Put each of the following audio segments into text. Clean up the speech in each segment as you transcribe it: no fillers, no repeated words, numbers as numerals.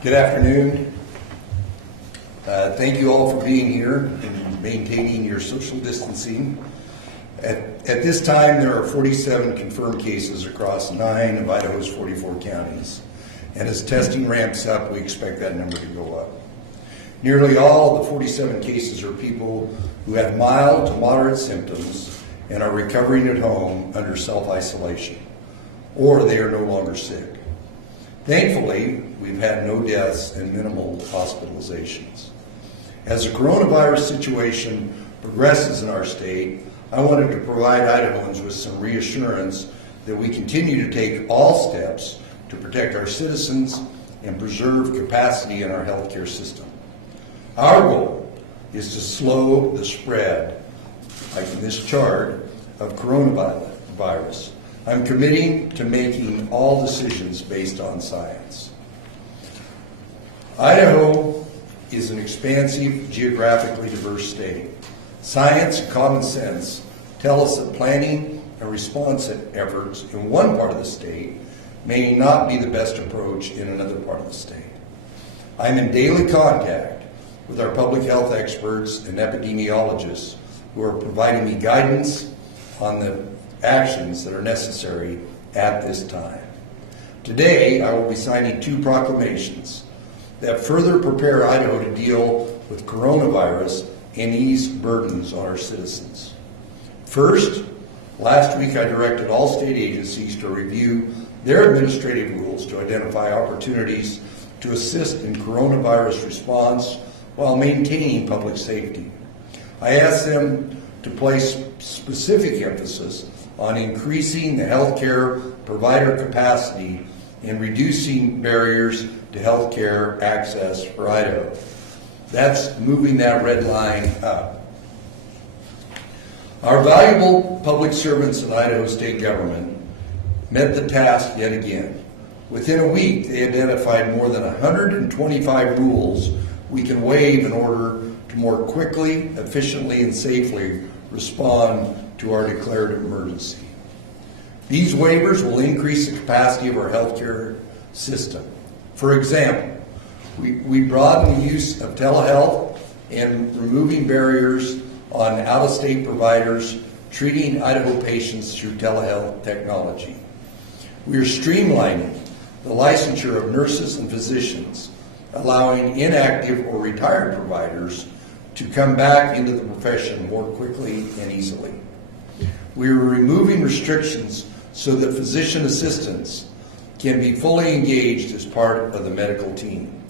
Good afternoon. Thank you all for being here and maintaining your social distancing. At this time, there are 47 confirmed cases across 9 of Idaho's 44 counties. And as testing ramps up, we expect that number to go up. Nearly all of the 47 cases are people who have mild to moderate symptoms and are recovering at home under self-isolation, or they are no longer sick. Thankfully, we've had no deaths and minimal hospitalizations. As the coronavirus situation progresses in our state, I wanted to provide Idahoans with some reassurance that we continue to take all steps to protect our citizens and preserve capacity in our healthcare system. Our goal is to slow the spread, like in this chart, of coronavirus. I'm committing to making all decisions based on science. Idaho is an expansive, geographically diverse state. Science and common sense tell us that planning and response efforts in one part of the state may not be the best approach in another part of the state. I'm in daily contact with our public health experts and epidemiologists who are providing me guidance on the actions that are necessary at this time. Today, I will be signing 2 proclamations that further prepare Idaho to deal with coronavirus and ease burdens on our citizens. First, last week I directed all state agencies to review their administrative rules to identify opportunities to assist in coronavirus response while maintaining public safety. I asked them to place specific emphasis on increasing the healthcare provider capacity and reducing barriers to healthcare access for Idaho. That's moving that red line up. Our valuable public servants in Idaho state government met the task yet again. Within a week, they identified more than 125 rules we can waive in order to more quickly, efficiently, and safely respond to our declared emergency. These waivers will increase the capacity of our healthcare system. For example, we broaden the use of telehealth and removing barriers on out-of-state providers treating Idaho patients through telehealth technology. We are streamlining the licensure of nurses and physicians, allowing inactive or retired providers to come back into the profession more quickly and easily. We are removing restrictions so that physician assistants can be fully engaged as part of the medical team.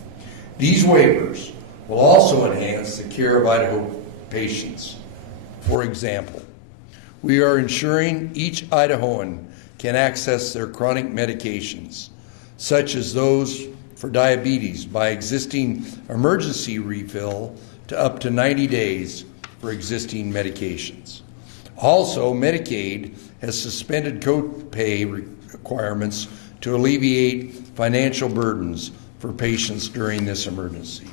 These waivers will also enhance the care of Idaho patients. For example, we are ensuring each Idahoan can access their chronic medications, such as those for diabetes, by existing emergency refill to up to 90 days for existing medications. Also, Medicaid has suspended co-pay requirements to alleviate financial burdens for patients during this emergency.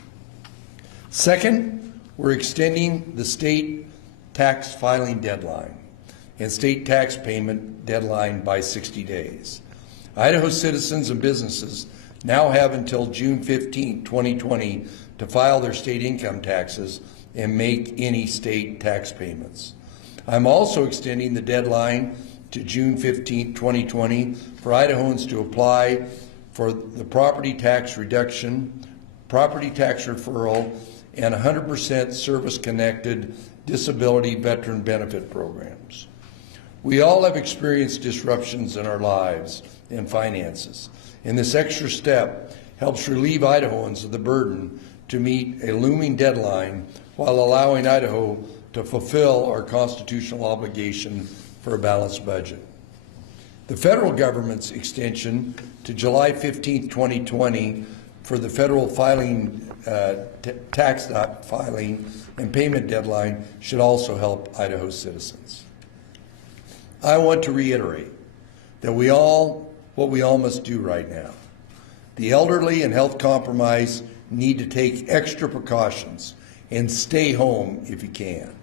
Second, we're extending the state tax filing deadline and state tax payment deadline by 60 days. Idaho citizens and businesses now have until June 15, 2020 to file their state income taxes and make any state tax payments. I'm also extending the deadline to June 15, 2020 for Idahoans to apply for the property tax reduction, property tax referral, and 100% service-connected disability veteran benefit programs. We all have experienced disruptions in our lives and finances, and this extra step helps relieve Idahoans of the burden to meet a looming deadline while allowing Idaho to fulfill our constitutional obligation for a balanced budget. The federal government's extension to July 15, 2020 for the federal filing, tax filing and payment deadline should also help Idaho citizens. I want to reiterate that what we all must do right now. The elderly and health compromised need to take extra precautions and stay home if you can.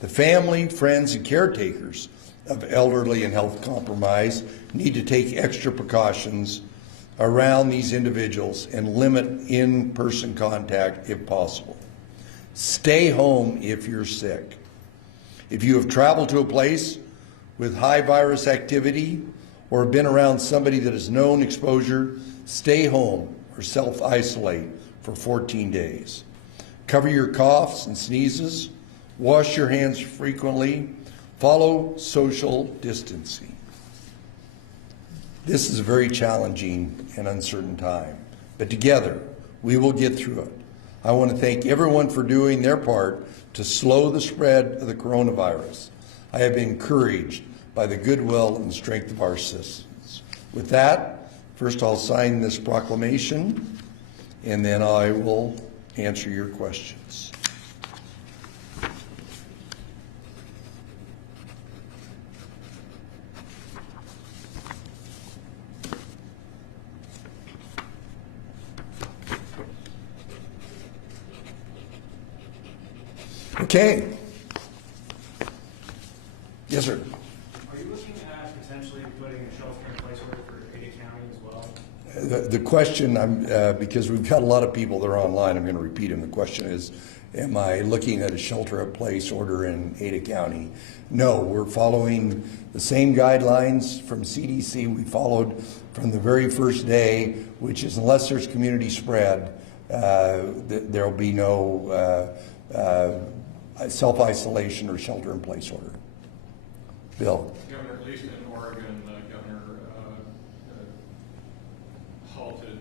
The family, friends, and caretakers of elderly and health compromised need to take extra precautions around these individuals and limit in-person contact if possible. Stay home if you're sick. If you have traveled to a place with high virus activity or have been around somebody that has known exposure, stay home or self-isolate for 14 days. Cover your coughs and sneezes, wash your hands frequently, follow social distancing. This is a very challenging and uncertain time, but together we will get through it. I want to thank everyone for doing their part to slow the spread of the coronavirus. I have been encouraged by the goodwill and strength of our citizens. With that, first I'll sign this proclamation, and then I will answer your questions. Okay. Yes, sir. Are you looking at potentially putting a shelter-in-place order for Ada County as well? The question, because we've got a lot of people that are online, I'm going to repeat them. The question is, am I looking at a shelter-in-place order in Ada County? No, we're following the same guidelines from CDC we followed from the very first day, which is unless there's community spread, there will be no self-isolation or shelter-in-place order. Bill. Governor, at least in Oregon, Governor halted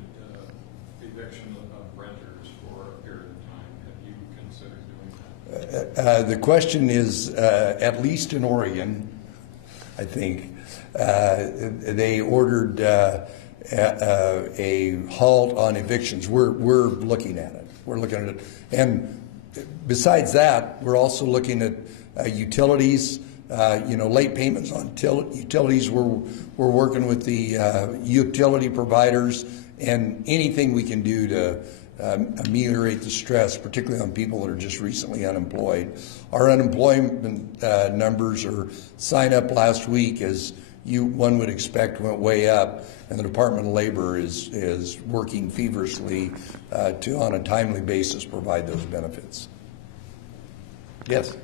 eviction of renters for a period of time. Have you considered doing that? The question is, at least in Oregon, I think, they ordered a halt on evictions. We're looking at it. We're looking at it. And besides that, we're also looking at utilities, late payments on utilities. We're working with the utility providers and anything we can do to ameliorate the stress, particularly on people that are just recently unemployed. Our unemployment numbers or sign up last week, as one would expect, went way up, and the Department of Labor is working feverishly to, on a timely basis, provide those benefits. Yes.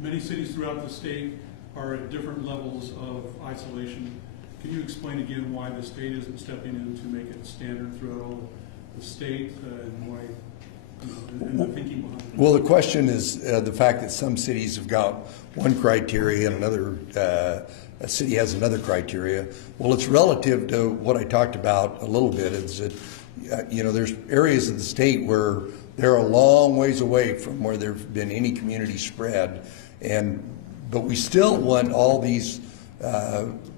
Many cities throughout the state are at different levels of isolation. Can you explain again why the state isn't stepping in to make it standard throughout all the state and why, and the thinking behind it? Well, the question is the fact that some cities have got one criteria and another a city has another criteria. Well, it's relative to what I talked about a little bit. Is that there's areas of the state where they're a long ways away from where there's been any community spread, but we still want all these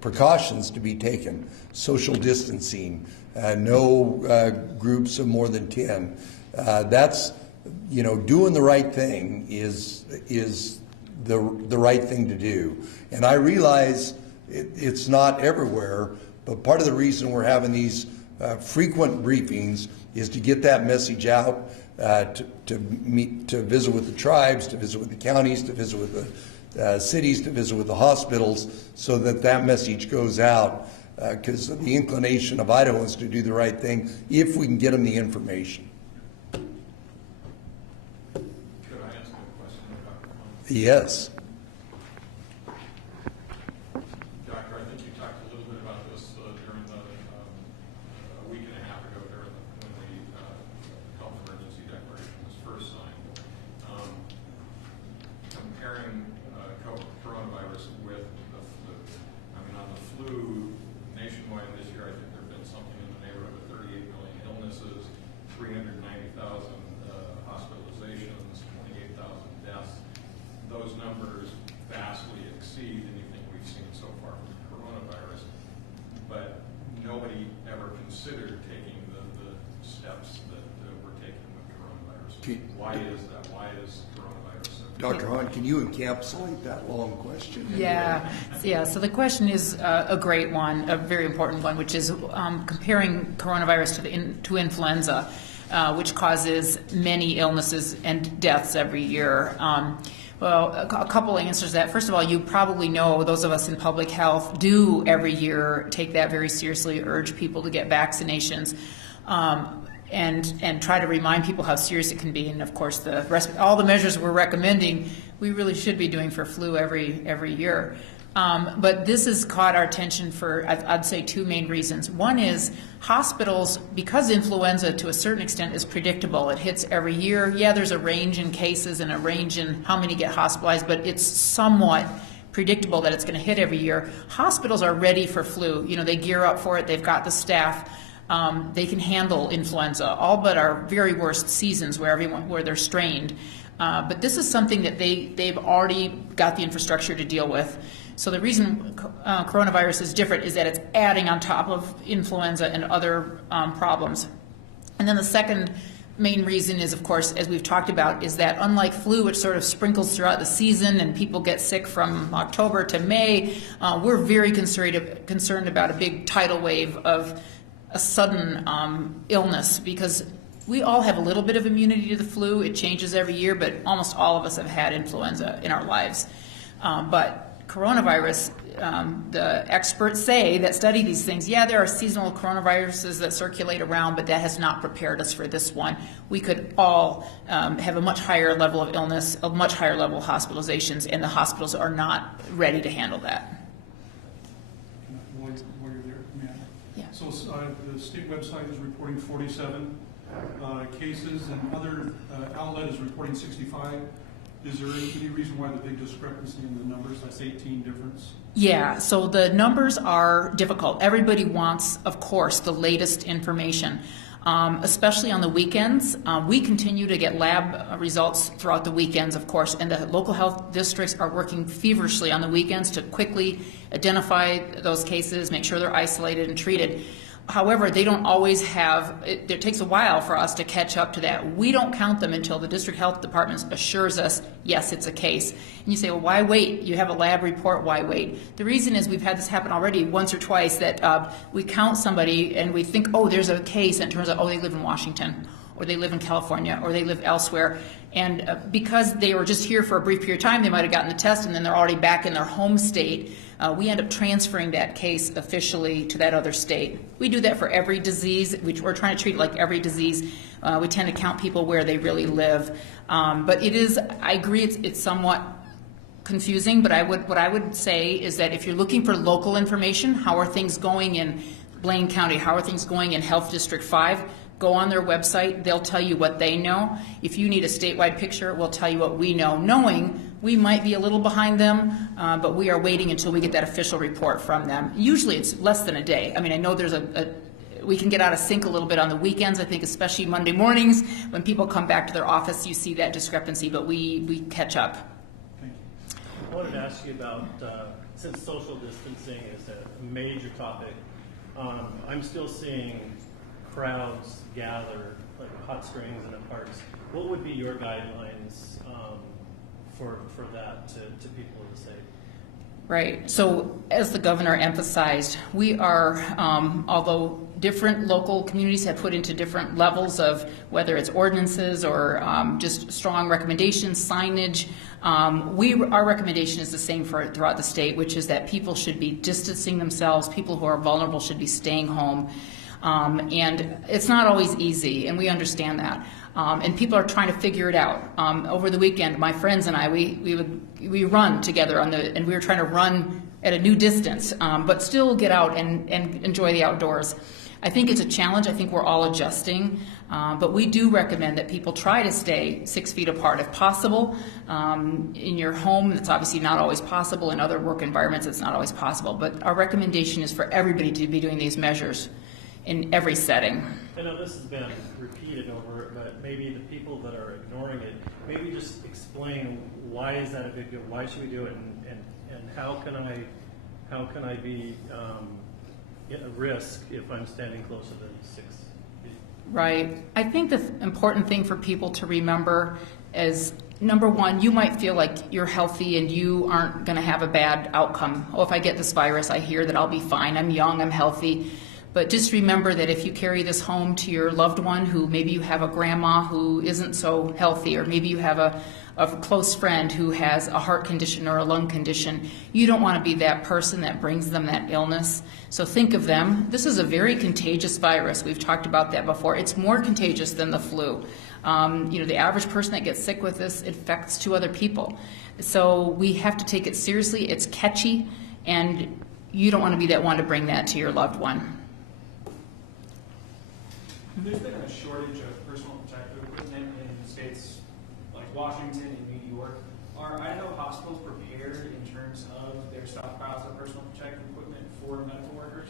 precautions to be taken. Social distancing, no groups of more than 10. That's doing the right thing is the right thing to do. And I realize it's not everywhere, but part of the reason we're having these frequent briefings is to get that message out, to visit with the tribes, to visit with the counties, to visit with the cities, to visit with the hospitals, so that message goes out, because of the inclination of Idahoans to do the right thing if we can get them the information. Could I ask a question about Yes. think you talked a little bit about this during the a week and a half ago during when the health emergency declaration was first signed. Comparing coronavirus with the flu. I mean, on the flu nationwide this year, I think there have been something in the neighborhood of 38 million illnesses, 390,000 hospitalizations, 28,000 deaths. Those numbers vastly exceed anything we've seen so far from the coronavirus, but nobody ever considered taking the steps that we're taking with coronavirus. Why is that? Why is coronavirus so Dr. Hahn, can you encapsulate that long question? Yeah. So the question is a great one, a very important one, which is comparing coronavirus to influenza, which causes many illnesses and deaths every year. Well, a couple of answers to that. First of all, you probably know, those of us in public health do every year take that very seriously, urge people to get vaccinations. And try to remind people how serious it can be. And of course, all the measures we're recommending, we really should be doing for flu every year. But this has caught our attention for, I'd say, two main reasons. One is hospitals, because influenza to a certain extent is predictable. It hits every year. Yeah, there's a range in cases and a range in how many get hospitalized, but it's somewhat predictable that it's going to hit every year. Hospitals are ready for flu. You know, they gear up for it. They've got the staff. They can handle influenza, all but our very worst seasons where they're strained. But this is something that they've already got the infrastructure to deal with. So the reason coronavirus is different is that it's adding on top of influenza and other problems. And then the second main reason is, of course, as we've talked about, is that unlike flu, which sort of sprinkles throughout the season and people get sick from October to May, we're very concerned about a big tidal wave of a sudden illness, because we all have a little bit of immunity to the flu. It changes every year, but almost all of us have had influenza in our lives. But coronavirus, the experts say that study these things, yeah, there are seasonal coronaviruses that circulate around, but that has not prepared us for this one. We could all have a much higher level of illness, a much higher level of hospitalizations, and the hospitals are not ready to handle that. While you're there, Matt. Yeah. So the state website is reporting 47 cases, and other outlet is reporting 65. Is there any reason why the big discrepancy in the numbers? That's 18 difference. Yeah, so the numbers are difficult. Everybody wants, of course, the latest information, especially on the weekends. We continue to get lab results throughout the weekends, of course, and the local health districts are working feverishly on the weekends to quickly identify those cases, make sure they're isolated and treated. However, they don't always have, it takes a while for us to catch up to that. We don't count them until the district health department assures us, yes, it's a case. And you say, well, why wait? You have a lab report, why wait? The reason is we've had this happen already once or twice, that we count somebody and we think, oh, there's a case, and it turns out, oh, they live in Washington, or they live in California, or they live elsewhere. And because they were just here for a brief period of time, they might have gotten the test and then they're already back in their home state. We end up transferring that case officially to that other state. We do that for every disease. We're trying to treat it like every disease. We tend to count people where they really live. But it is, I agree, it's somewhat confusing, but what I would say is that if you're looking for local information, how are things going in Blaine County, how are things going in Health District 5, go on their website, they'll tell you what they know. If you need a statewide picture, we'll tell you what we know, knowing we might be a little behind them, but we are waiting until we get that official report from them. Usually it's less than a day. I mean, I know there's we can get out of sync a little bit on the weekends. I think especially Monday mornings when people come back to their office, you see that discrepancy, but we catch up. Thank you. I wanted to ask you about, since social distancing is a major topic, I'm still seeing crowds gather, like hot springs and at parks. What would be your guidelines for that to people in the state? Right. So as the governor emphasized, we are, although different local communities have put into different levels of whether it's ordinances or just strong recommendations, signage, our recommendation is the same throughout the state, which is that people should be distancing themselves. People who are vulnerable should be staying home. And it's not always easy, and we understand that. And people are trying to figure it out. Over the weekend, my friends and I, we run together and we were trying to run at a new distance, but still get out and enjoy the outdoors. I think it's a challenge. I think we're all adjusting, but we do recommend that people try to stay 6 feet apart if possible. In your home, it's obviously not always possible. In other work environments, it's not always possible. But our recommendation is for everybody to be doing these measures in every setting. I know this has been repeated over, but maybe the people that are ignoring it, maybe just explain why is that a big deal? Why should we do it? And how can I be at a risk if I'm standing closer than 6 feet? Right. I think the important thing for people to remember is, number one, you might feel like you're healthy and you aren't going to have a bad outcome. Oh, if I get this virus, I hear that I'll be fine. I'm young, I'm healthy. But just remember that if you carry this home to your loved one, who maybe you have a grandma who isn't so healthy, or maybe you have a close friend who has a heart condition or a lung condition, you don't want to be that person that brings them that illness. So think of them. This is a very contagious virus. We've talked about that before. It's more contagious than the flu. The average person that gets sick with this infects 2 other people. So we have to take it seriously. It's catchy, and you don't want to be that one to bring that to your loved one. There's been a shortage of personal protective equipment in states like Washington and New York. Are Idaho hospitals prepared in terms of their stockpiles of personal protective equipment for medical workers?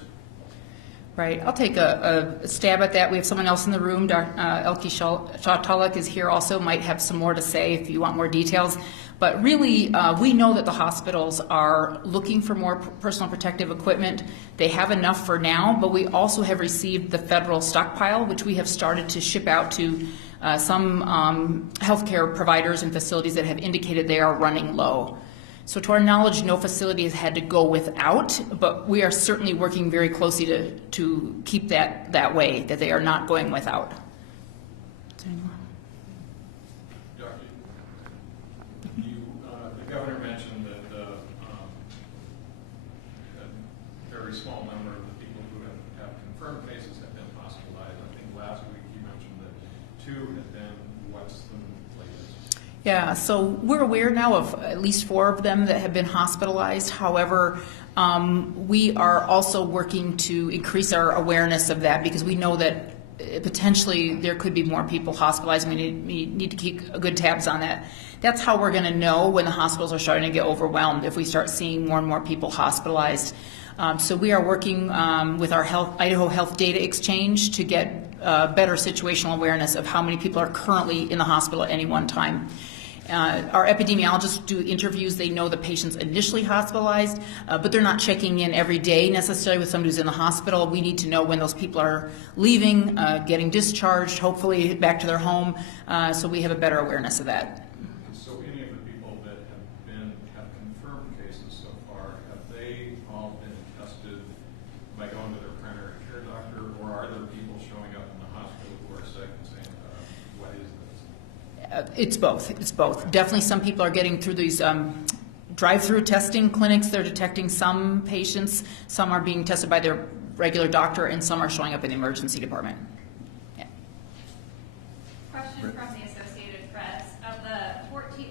Right. I'll take a stab at that. We have someone else in the room. Dr. Elke Shawtalek is here also, might have some more to say if you want more details. But really, we know that the hospitals are looking for more personal protective equipment. They have enough for now, but we also have received the federal stockpile, which we have started to ship out to some healthcare providers and facilities that have indicated they are running low. So to our knowledge, no facility has had to go without, but we are certainly working very closely to keep that way, that they are not going without. The governor mentioned that a very small number of the people who have confirmed cases have been hospitalized. I think last week you mentioned that 2 had been. What's the latest? Yeah, so we're aware now of at least 4 of them that have been hospitalized. However, we are also working to increase our awareness of that, because we know that potentially there could be more people hospitalized. We need to keep good tabs on that. That's how we're going to know when the hospitals are starting to get overwhelmed, if we start seeing more and more people hospitalized. So we are working with our Idaho Health Data Exchange to get better situational awareness of how many people are currently in the hospital at any one time. Our epidemiologists do interviews. They know the patient's initially hospitalized, but they're not checking in every day necessarily with somebody who's in the hospital. We need to know when those people are leaving, getting discharged, hopefully back to their home, so we have a better awareness of that. So any of the people that have confirmed cases so far, have they all been tested by going to their primary care doctor, or are there people showing up in the hospital who are sick and saying, what is this? It's both. It's both. Definitely some people are getting through these drive-through testing clinics. They're detecting some patients. Some are being tested by their regular doctor, and some are showing up in the emergency department. Yeah. Question from the Associated Press.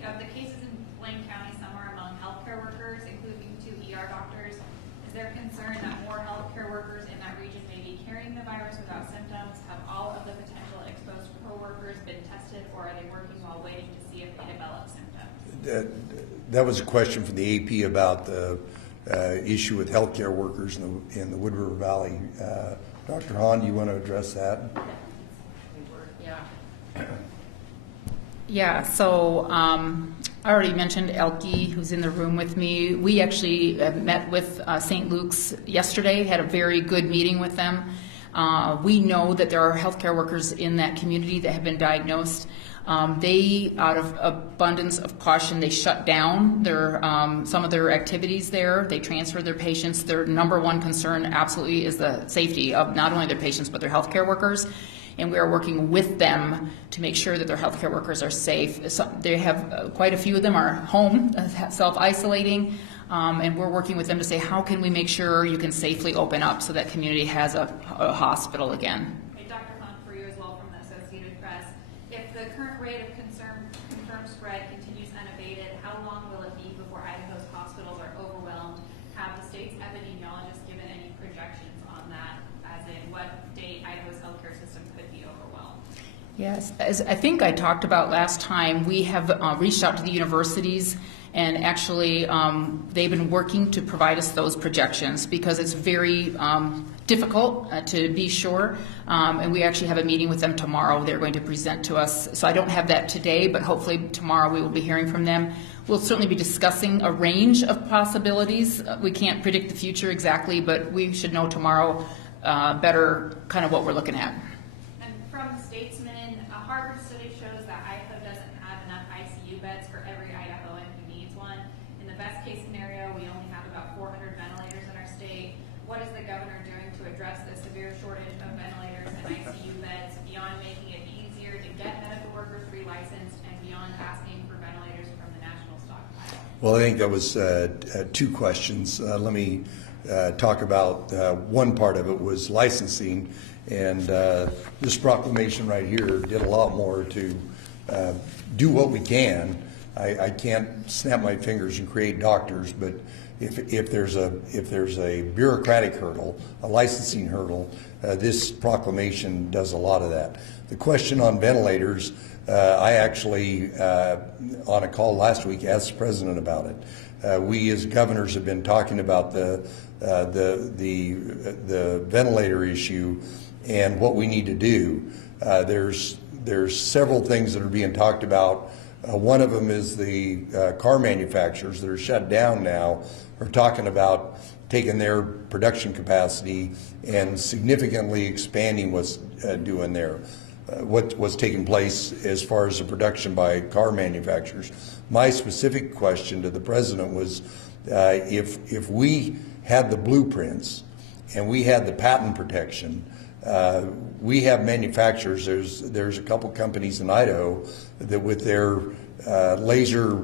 Of the cases in Blaine County, some are among healthcare workers, including 2 ER doctors. Is there concern that more healthcare workers in that region may be carrying the virus without symptoms? Have all of the potential exposed co-workers been tested, or are they working while waiting to see if they develop symptoms? That was a question from the AP about the issue with healthcare workers in the Wood River Valley. Dr. Hahn, do you want to address that? Yeah, so I already mentioned Elke, who's in the room with me. We actually met with St. Luke's yesterday, had a very good meeting with them. We know that there are healthcare workers in that community that have been diagnosed. They, out of abundance of caution, they shut down some of their activities there. They transferred their patients. Their number one concern absolutely is the safety of not only their patients but their healthcare workers. And we are working with them to make sure that their healthcare workers are safe. So they have quite a few of them are home, self-isolating, and we're working with them to say, how can we make sure you can safely open up so that community has a hospital again? Hey, Dr. Hunt, for you as well from the Associated Press. If the current rate of confirmed spread continues unabated, how long will it be before Idaho's hospitals are overwhelmed, have what date Idaho's healthcare system could be overwhelmed? Yes, as I think I talked about last time, we have reached out to the universities, and actually they've been working to provide us those projections because it's very difficult to be sure. And we actually have a meeting with them tomorrow. They're going to present to us. So I don't have that today, but hopefully tomorrow we will be hearing from them. We'll certainly be discussing a range of possibilities. We can't predict the future exactly, but we should know tomorrow better kind of what we're looking at. And from the Statesman, a Harvard study shows that Idaho doesn't have enough ICU beds for every Idahoan who needs one. In the best case scenario, we only have about 400 ventilators in our state. What is the governor doing to address the severe shortage of ventilators and ICU beds beyond making it easier to get medical workers relicensed and beyond asking for ventilators from the national stockpile? Well, I think that was two questions. Let me talk about one part of it was licensing, and this proclamation right here did a lot more to do what we can. I can't snap my fingers and create doctors, but if there's a bureaucratic hurdle, a licensing hurdle, this proclamation does a lot of that. The question on ventilators, I actually on a call last week asked the president about it. We as governors have been talking about the ventilator issue and what we need to do. There's several things that are being talked about. One of them is the car manufacturers that are shut down now are talking about taking their production capacity and significantly expanding what's doing there. What was taking place as far as the production by car manufacturers. My specific question to the president was if we had the blueprints and we had the patent protection, we have manufacturers. There's a couple companies in Idaho that with their laser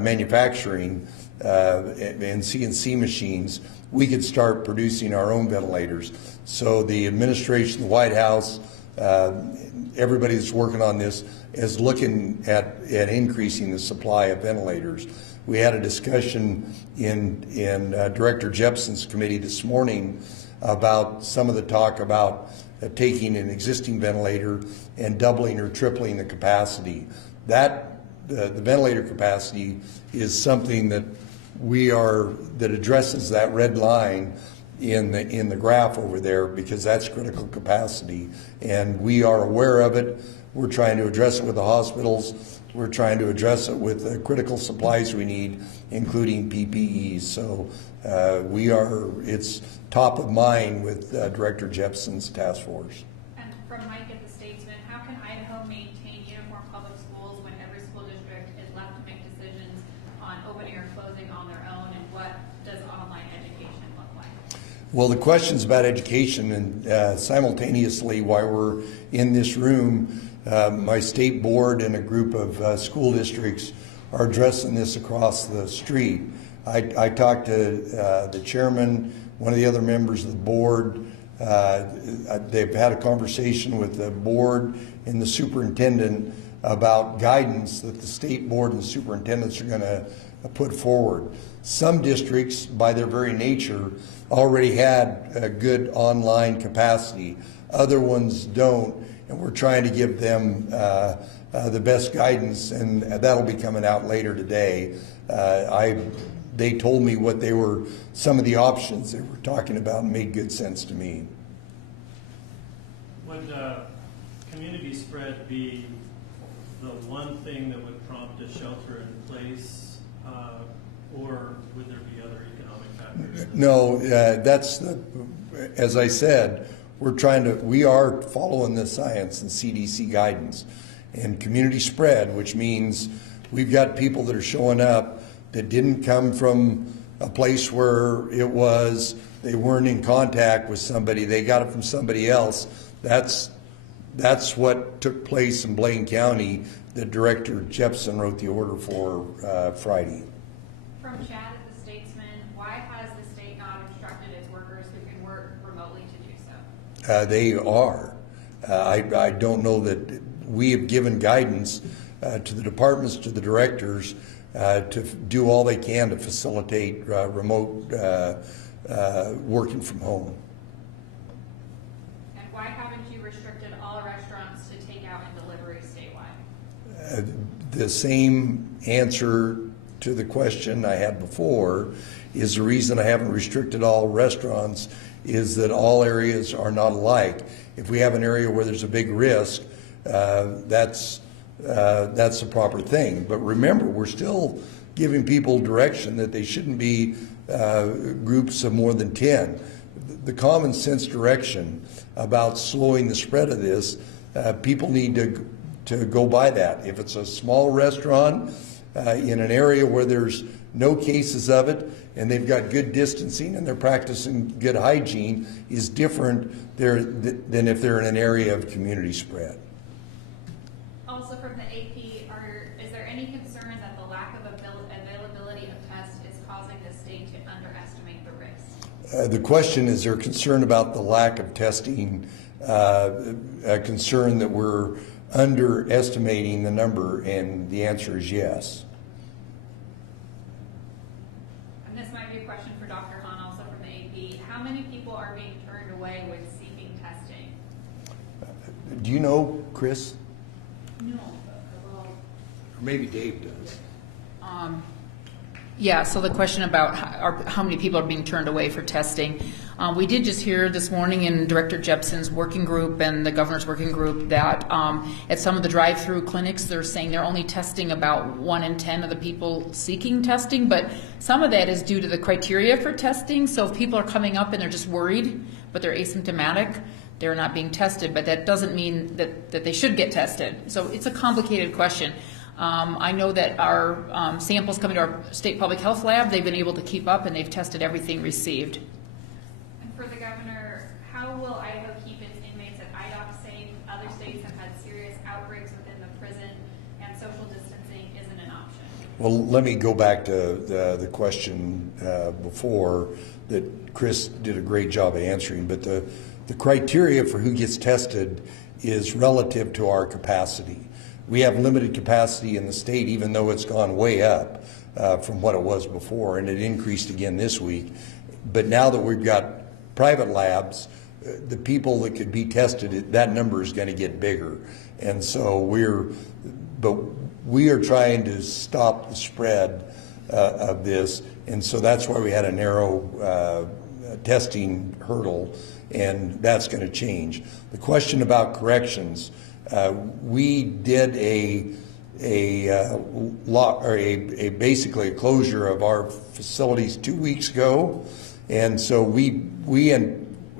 manufacturing and CNC machines, we could start producing our own ventilators. So the administration, the White House, everybody that's working on this is looking at increasing the supply of ventilators. We had a discussion in Director Jepson's committee this morning about some of the talk about taking an existing ventilator and doubling or tripling the capacity. The ventilator capacity is something that that addresses that red line in the graph over there, because that's critical capacity, and we are aware of it. We're trying to address it with the hospitals. We're trying to address it with the critical supplies we need, including PPEs. So it's top of mind with Director Jepson's task force. And from Mike at the Statesman, how can Idaho maintain uniform public schools when every school district is left to make decisions on opening or closing on their own, and what does online education look like? Well, the questions about education, and simultaneously while we're in this room, my state board and a group of school districts are addressing this across the street. I talked to the chairman, one of the other members of the board. They've had a conversation with the board and the superintendent about guidance that the state board and the superintendents are going to put forward. Some districts, by their very nature, already had a good online capacity. Other ones don't, and we're trying to give them the best guidance, and that'll be coming out later today. They told me what some of the options they were talking about, and made good sense to me. Would community spread be the one thing that would prompt a shelter in place, or would there be other economic factors? No, as I said, we are following the science and CDC guidance. And community spread, which means we've got people that are showing up that didn't come from a place where they weren't in contact with somebody, they got it from somebody else. That's what took place in Blaine County that Director Jepson wrote the order for Friday. From Chad at the Statesman, why has the state not instructed its workers who can work remotely to do so? They are. I don't know that we have given guidance to the departments, to the directors, to do all they can to facilitate remote working from home. And restricted all restaurants to takeout and delivery statewide? The same answer to the question I had before is the reason I haven't restricted all restaurants is that all areas are not alike. If we have an area where there's a big risk, that's the proper thing. But remember, we're still giving people direction that they shouldn't be groups of more than 10. The common sense direction about slowing the spread of this, people need to go by that. If it's a small restaurant in an area where there's no cases of it and they've got good distancing and they're practicing good hygiene, is different than if they're in an area of community spread. Also from the AP, is there any concern that the lack of availability of tests is causing the state to underestimate the risk? The question is, they're concerned about the lack of testing, a concern that we're underestimating the number, and the answer is yes. And this might be a question for Dr. Hahn, also from the AP. How many people are being turned away with seeking testing? Do you know, Chris? No. Well, Or maybe Dave does. Yeah, so the question about how many people are being turned away for testing. We did just hear this morning in Director Jepson's working group and the governor's working group that at some of the drive-through clinics, they're saying they're only testing about 1 in 10 of the people seeking testing, but some of that is due to the criteria for testing. So if people are coming up and they're just worried, but they're asymptomatic, they're not being tested, but that doesn't mean that they should get tested. So it's a complicated question. I know that our samples coming to our state public health lab, they've been able to keep up and they've tested everything received. And for the governor, how will Idaho keep its inmates at IDOC safe? Other states have had serious outbreaks within the prison, and social distancing isn't an option. Well, let me go back to the question before that Chris did a great job of answering, but the criteria for who gets tested is relative to our capacity. We have limited capacity in the state, even though it's gone way up from what it was before, and it increased again this week. But now that we've got private labs, the people that could be tested, that number is going to get bigger. And so we are trying to stop the spread of this, and so that's why we had a narrow testing hurdle, and that's going to change. The question about corrections. We did basically a closure of our facilities 2 weeks ago, and so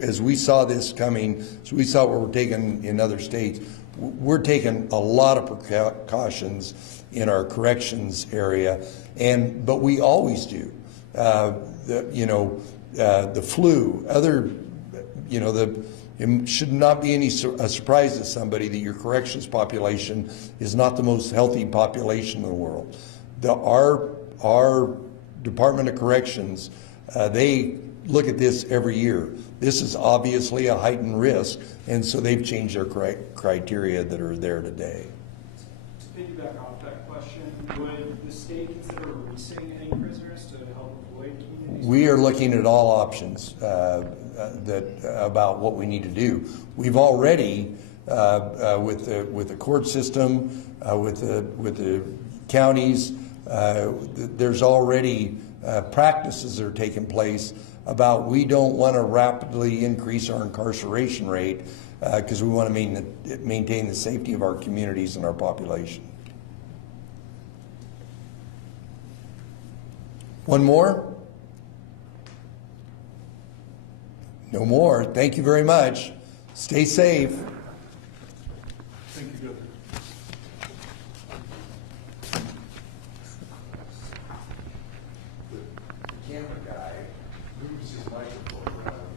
as we saw this coming, so we saw what we're taking in other states. We're taking a lot of precautions in our corrections area, but we always do. The flu, it should not be a surprise to somebody that your corrections population is not the most healthy population in the world. Our Department of Corrections, they look at this every year. This is obviously a heightened risk, and so they've changed their criteria that are there today. To piggyback off that question, would the state consider releasing any prisoners to help avoid community? We are looking at all options about what we need to do. We've already, with the court system, with the counties, there's already practices that are taking place about we don't want to rapidly increase our incarceration rate because we want to maintain the safety of our communities and our population. One more? No more. Thank you very much. Stay safe. Thank you, Governor. The camera guy moves his microphone around.